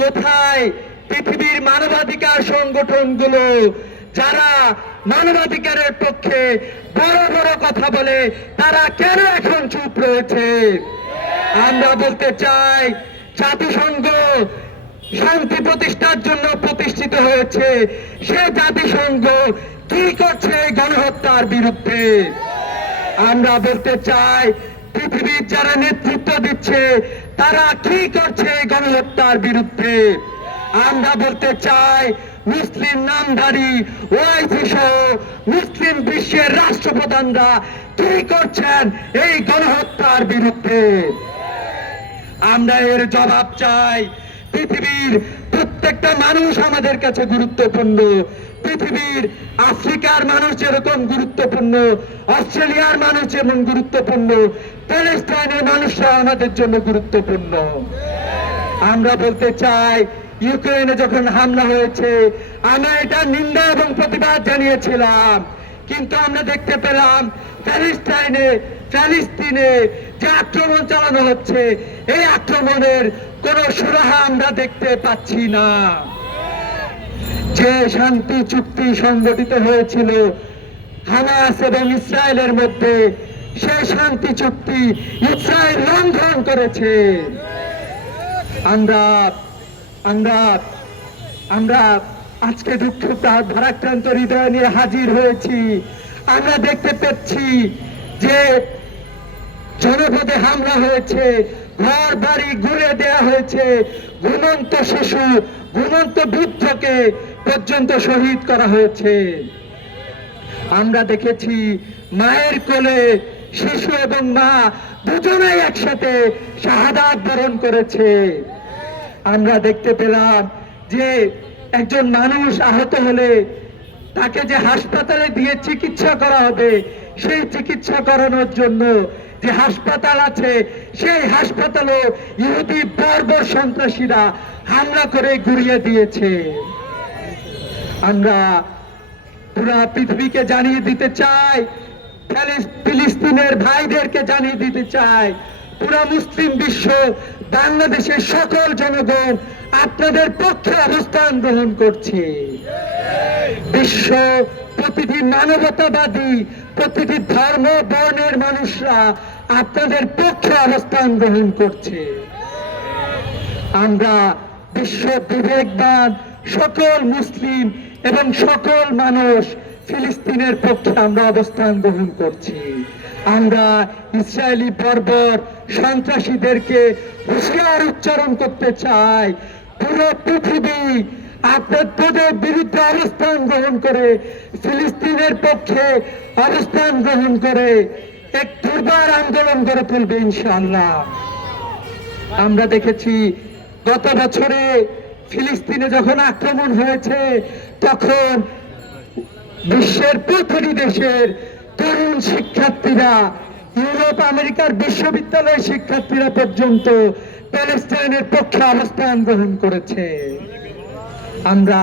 কোথায় পৃথিবীর মানবাধিকার সংগঠনগুলো যারা মানবাধিকারের পক্ষে বড় বড় কথা বলে তারা কেন এখন চুপ রয়েছে? আমরা বলতে চাই, জাতিসংঘ শান্তি প্রতিষ্ঠার জন্য প্রতিষ্ঠিত হয়েছে, সে জাতিসংঘ কি করছে এই গণহত্যার বিরুদ্ধে? আমরা বলতে চাই, পৃথিবীর যারা নেতৃত্ব দিচ্ছে তারা কি করছে এই গণহত্যার বিরুদ্ধে? আমরা বলতে চাই, মুসলিম নামধারী ওআইসি সহ মুসলিম বিশ্বের রাষ্ট্রপ্রধানরা কি করছেন এই গণহত্যার বিরুদ্ধে? আমরা এর জবাব চাই। পৃথিবীর প্রত্যেকটা মানুষ আমাদের কাছে গুরুত্বপূর্ণ। পৃথিবীর আফ্রিকার মানুষ যেরকম গুরুত্বপূর্ণ, অস্ট্রেলিয়ার মানুষ যেমন গুরুত্বপূর্ণ, প্যালেস্টাইনের মানুষরা আমাদের জন্য গুরুত্বপূর্ণ। আমরা বলতে চাই, ইউক্রেনে যখন হামলা হয়েছে আমরা এটা নিন্দা এবং প্রতিবাদ জানিয়েছিলাম, কিন্তু আমরা দেখতে পেলাম ফিলিস্তিনে যে আক্রমণ চালানো হচ্ছে, এই আক্রমণের কোন সুরাহা আমরা দেখতে পাচ্ছি না। যে শান্তি চুক্তি সংগঠিত হয়েছিল হামাস এবং ইসরায়েলের মধ্যে, সেই শান্তি চুক্তি ইসরায়েল লঙ্ঘন করেছে। আমরা আমরা আমরা আজকে দুঃখ ভারাক্রান্ত হৃদয় নিয়ে হাজির হয়েছি। আমরা দেখতে পাচ্ছি যে জনপদে হামলা হয়েছে, ঘর বাড়ি ঘুরে দেয়া হয়েছে, ঘুমন্ত শিশু, ঘুমন্ত বৃদ্ধকে পর্যন্ত শহীদ করা হয়েছে। আমরা দেখেছি মায়ের কোলে শিশু এবং মা দুজনেই একসাথে শাহাদাত বরণ করেছে। আমরা দেখতে পেলাম যে একজন মানুষ আহত হলে তাকে যে হাসপাতালে দিয়ে চিকিৎসা করা হবে, সেই চিকিৎসা করানোর জন্য যে হাসপাতাল আছে, সেই হাসপাতালও ইহুদি বর্বর সন্ত্রাসীরা হামলা করে গুড়িয়ে দিয়েছে। আমরা পুরা পৃথিবীকে জানিয়ে দিতে চাই, ফিলিস্তিনের ভাইদেরকে জানিয়ে দিতে চাই, পুরা মুসলিম বিশ্ব, বাংলাদেশের সকল জনগণ আপনাদের পক্ষে অবস্থান গ্রহণ করছে। বিশ্ব প্রতিটি মানবতাবাদী, প্রতিটি ধর্ম বর্ণের মানুষরা আপনাদের পক্ষে অবস্থান গ্রহণ করছে। আমরা বিশ্ব বিবেকবান সকল মুসলিম এবং সকল মানুষ ফিলিস্তিনের পক্ষে আমরা অবস্থান গ্রহণ করছি। আমরা ইসরায়েলি বর্বর সন্ত্রাসীদেরকে হুঁশিয়ার উচ্চারণ করতে চাই, পুরো পৃথিবী আপনাদের বিরুদ্ধে অবস্থান গ্রহণ করে, ফিলিস্তিনের পক্ষে অবস্থান গ্রহণ করে এক দুর্বার আন্দোলন গড়ে তুলবে ইনশাআল্লাহ। আমরা দেখেছি গত বছরে ফিলিস্তিনে যখন আক্রমণ হয়েছে, তখন বিশ্বের প্রতিটি দেশের তরুণ শিক্ষার্থীরা, ইউরোপ আমেরিকার বিশ্ববিদ্যালয়ের শিক্ষার্থীরা পর্যন্ত প্যালেস্টাইনের পক্ষে অবস্থান গ্রহণ করেছে। আমরা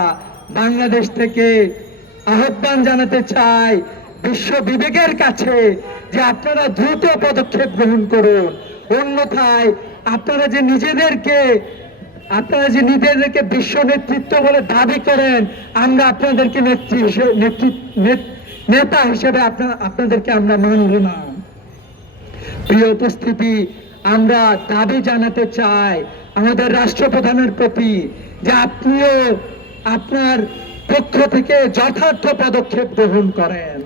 বাংলাদেশ থেকে আহ্বান জানাতে চাই বিশ্ব বিবেকের কাছে যে আপনারা দ্রুত পদক্ষেপ গ্রহণ করুন, অন্যথায় আপনারা যে নিজেদেরকে বিশ্ব নেতৃত্ব বলে দাবি করেন, আমরা আপনাদেরকে নেতা হিসেবে আপনাদেরকে আমরা মানব না। প্রিয় উপস্থিতি, আমরা দাবি জানাতে চাই আমাদের রাষ্ট্রপ্রধানের প্রতি যে আপনিও আপনার পক্ষ থেকে যথার্থ পদক্ষেপ গ্রহণ করেন।